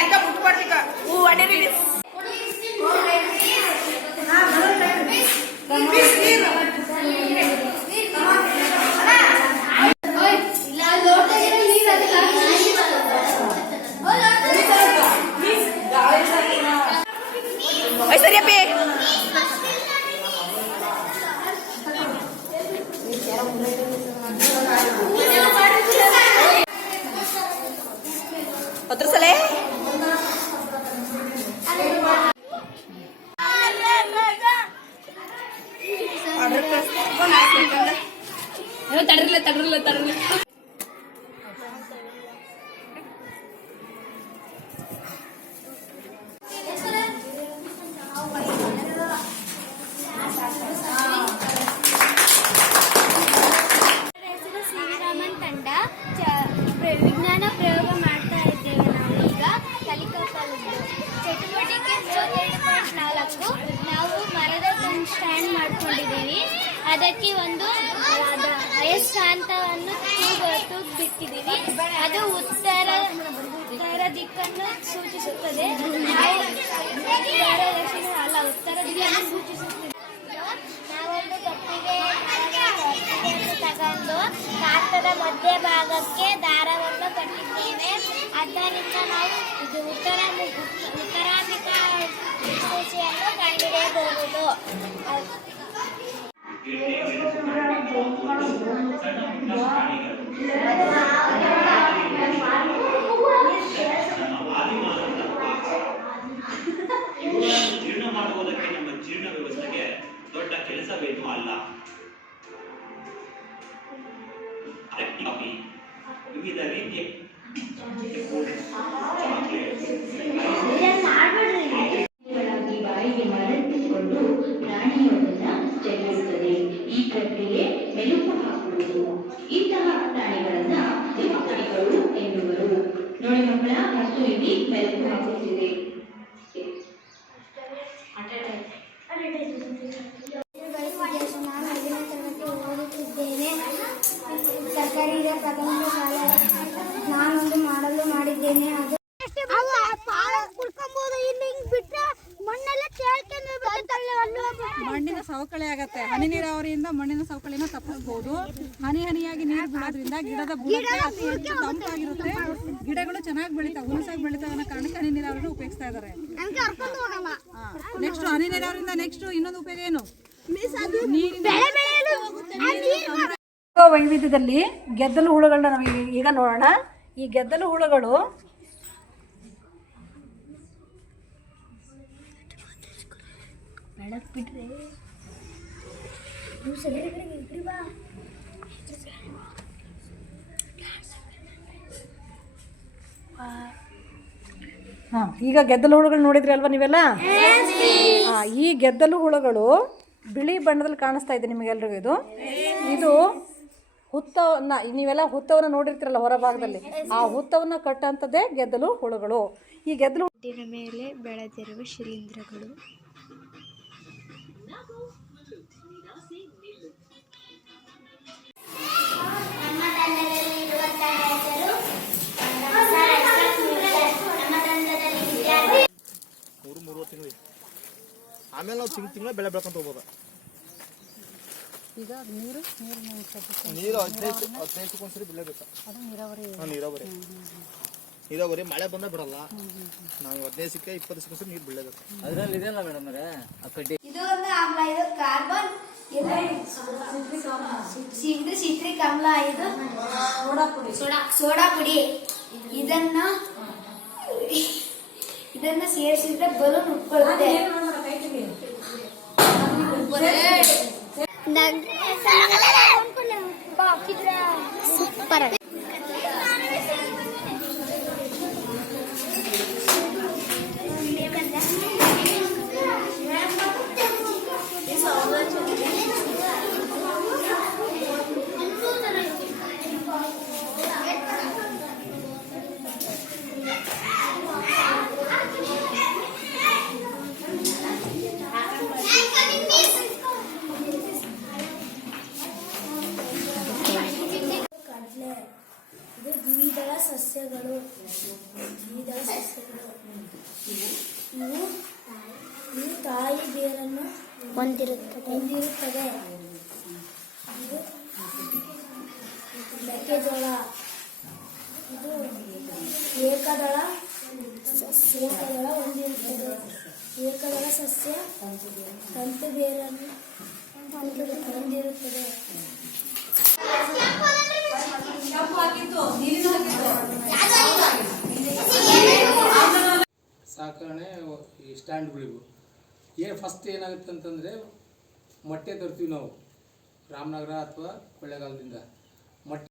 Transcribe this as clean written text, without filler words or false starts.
ಅಂತ ಮುಟ್ಕೊಡ್ತಿಕ ಹೂ ಅಡಿರಿ ಸರಿಯಪ್ಪಿ otro sale ತಡ್ರಲ್ಲ ವಿಜ್ಞಾನ ಪ್ರಯೋಗ ಮಾಡ್ತಾ ಇದ್ದೇವೆ. ನಾವು ಈಗ ಕಲಿಕಾಪಾಲದ್ದು ಚಟುವಟಿಕೆ 32.4 ನಾವು ಮರದ ಸ್ಟ್ಯಾಂಡ್ ಮಾಡ್ಕೊಂಡಿದ್ದೀವಿ. ಅದಕ್ಕೆ ಒಂದು ಅಯಸ್ಕಾಂತವನ್ನು ತೂಗಿಬಿಟ್ಟಿದ್ದೀವಿ. ಅದು ಉತ್ತರ ದಿಕ್ಕನ್ನು ಸೂಚಿಸುತ್ತದೆ. ಉತ್ತರ ದಿಕ್ಕನ್ನು ಸೂಚಿಸುತ್ತದೆ. ನಾವೊಂದು ಕಟ್ಟಿಗೆಯನ್ನು ತಗೊಂಡು ಕಾಂತದ ಮಧ್ಯಭಾಗಕ್ಕೆ ದಾರವನ್ನು ಕಟ್ಟಿದ್ದೇವೆ. ಆದ್ದರಿಂದ ನಾವು ಇದು ಉತ್ತರಾಧಿಕ ದಿಕ್ಸೂಚಿಯನ್ನು ಕಂಡುಹಿಡಿಯಬಹುದು. ಜೀರ್ಣ ಮಾಡುವುದಕ್ಕೆ ನಮ್ಮ ಜೀರ್ಣ ವ್ಯವಸ್ಥೆಗೆ ದೊಡ್ಡ ಕೆಲಸವೇನೂ ಅಲ್ಲ. ವಿವಿಧ ರೀತಿಯ ಬಾಯಿಗೆ ಮರಳಿಸಿಕೊಂಡು ಪ್ರಾಣಿಯೊಂದನ್ನ ತೆಗೆಯುತ್ತದೆ. ಈ ಪ್ರಕ್ರಿಯೆ ಮೆಲುಕು ಹಾಕುವುದು. ಇಂತಹ ಪ್ರಾಣಿಗಳನ್ನ ಪ್ರಾಣಿಗಳು ಎನ್ನುವರು. ನೋಡಿ ಮಕ್ಕಳ, ಹಸು ಇಲ್ಲಿ ಮೆಲುಕು ಹಾಕುತ್ತಿದೆ. ನಾನು 5ನೇ ತರಗತಿ ಓದುತ್ತಿದ್ದೇನೆ. ಸರ್ಕಾರಿ ಪ್ರಾಥಮಿಕ ಶಾಲೆ. ನಾನೊಂದು ಮಾಡಲು ಮಾಡಿದ್ದೇನೆ. ಅದು ಮಣ್ಣಿನ ಸವಕಳಿ ಆಗತ್ತೆ. ಹನಿ ನೀರಾವರಿಯಿಂದ ಮಣ್ಣಿನ ಸವಕಳಿನ ತಪ್ಪಿಸಬಹುದು. ಹನಿಯಾಗಿ ನೀರು ಬಿಡೋದ್ರಿಂದ ಗಿಡದ ಬುಡಕ್ಕೆ ಅತಿ ಹೆಚ್ಚು ತಂಪಾಗಿರುತ್ತೆ. ಗಿಡಗಳು ಚೆನ್ನಾಗಿ ಬೆಳಿತಾವೆ, ಹುಲಸಾಗಿ ಬೆಳಿತಾವೆ ಅನ್ನೋ ಕಾರಣಕ್ಕೆ ಹನಿ ನೀರಾವರಿ ಉಪಯೋಗಿಸ್ತಾ ಇದ್ದಾರೆ. ನೆಕ್ಸ್ಟ್ ಹನಿ ನೀರಾವರಿಯಿಂದ ನೆಕ್ಸ್ಟ್ ಇನ್ನೊಂದು ಉಪಯೋಗ ಏನು? ವೈವಿಧ್ಯದಲ್ಲಿ ಗೆದ್ದಲು ಹುಳುಗಳನ್ನ ನಾವು ಈಗ ನೋಡೋಣ. ಈ ಗೆದ್ದಲು ಹುಳುಗಳು ಈಗ ಗೆದ್ದಲು ಹುಳುಗಳು ನೋಡಿದ್ರಿ ಅಲ್ವಾ ನೀವೆಲ್ಲ? ಈ ಗೆದ್ದಲು ಹುಳುಗಳು ಬಿಳಿ ಬಣ್ಣದಲ್ಲಿ ಕಾಣಿಸ್ತಾ ಇದೆ ನಿಮಗೆಲ್ರಿಗೂ. ಇದು ಹುತ್ತವನ್ನ, ನೀವೆಲ್ಲ ಹುತ್ತವನ್ನ ನೋಡಿರ್ತೀರಲ್ಲ ಹೊರಭಾಗದಲ್ಲಿ, ಆ ಹುತ್ತವನ್ನ ಕಟ್ಟಂಥದ್ದೇ ಗೆದ್ದಲು ಹುಳುಗಳು. ಈ ಗೆದ್ದಲು ಮೇಲೆ ಬೆಳೆದಿರುವ ಶಿಲೀಂಧ್ರಗಳು. ಆಮೇಲೆ ನಾವು ತಿಂಗಳ ಬೆಳೆ ಬೆಳ್ಕೊಂತ ಹೋಗ್ಬೋದು. ಈಗ ನೀರು 15 ಒಂದ್ಸರಿ ಬಿಡಲೇಬೇಕು. ನೀರಾವರಿ ಮಳೆ ಬಂದ ಬಿಡಲ್ಲ. ನಾವು 15 20 ನೀರು ಬಿಡಲೇಬೇಕು. ಅದ್ರಲ್ಲಿ ಇದೆಲ್ಲ ಮೇಡಮ್ ಇದು ಒಂದು ಆಮ್ಲ, ಇದು ಕಾರ್ಬನ್, ಇದು ಸಿಟ್ರಿಕ್ ಆಮ್ಲ, ಇದು ಸೋಡಾ ಪುಡಿ. ಇದನ್ನ ಸೇರಿಸಿದ್ರೆ ಬಲೂನ್ ಉಟ್ಕೊಳ್ಳುತ್ತೆ. ಸೂಪರ್. ದ್ವಿದಳ ಸಸ್ಯಗಳು. ಇವು ತಾಯಿ ಬೇರನ್ನು ಹೊಂದಿರುತ್ತದೆ. ಇದು ಮೆಕ್ಕೆಜೋಳ. ಇದು ಏಕದಳ ಹೊಂದಿರುತ್ತದೆ. ಏಕದಳ ಸಸ್ಯ ತಂತು ಬೇರನ್ನು ಹೊಂದಿರುತ್ತದೆ. ಸಾಕಣೆ ಈ ಸ್ಟ್ಯಾಂಡ್ಗಳಿಗೂ ಏನು ಫಸ್ಟ್ ಏನಾಗುತ್ತೆ ಅಂತಂದರೆ ಮೊಟ್ಟೆ ತರ್ತೀವಿ ನಾವು ರಾಮನಗರ ಅಥವಾ ಕೊಳ್ಳೇಗಾಲದಿಂದ. ಮೊಟ್ಟೆ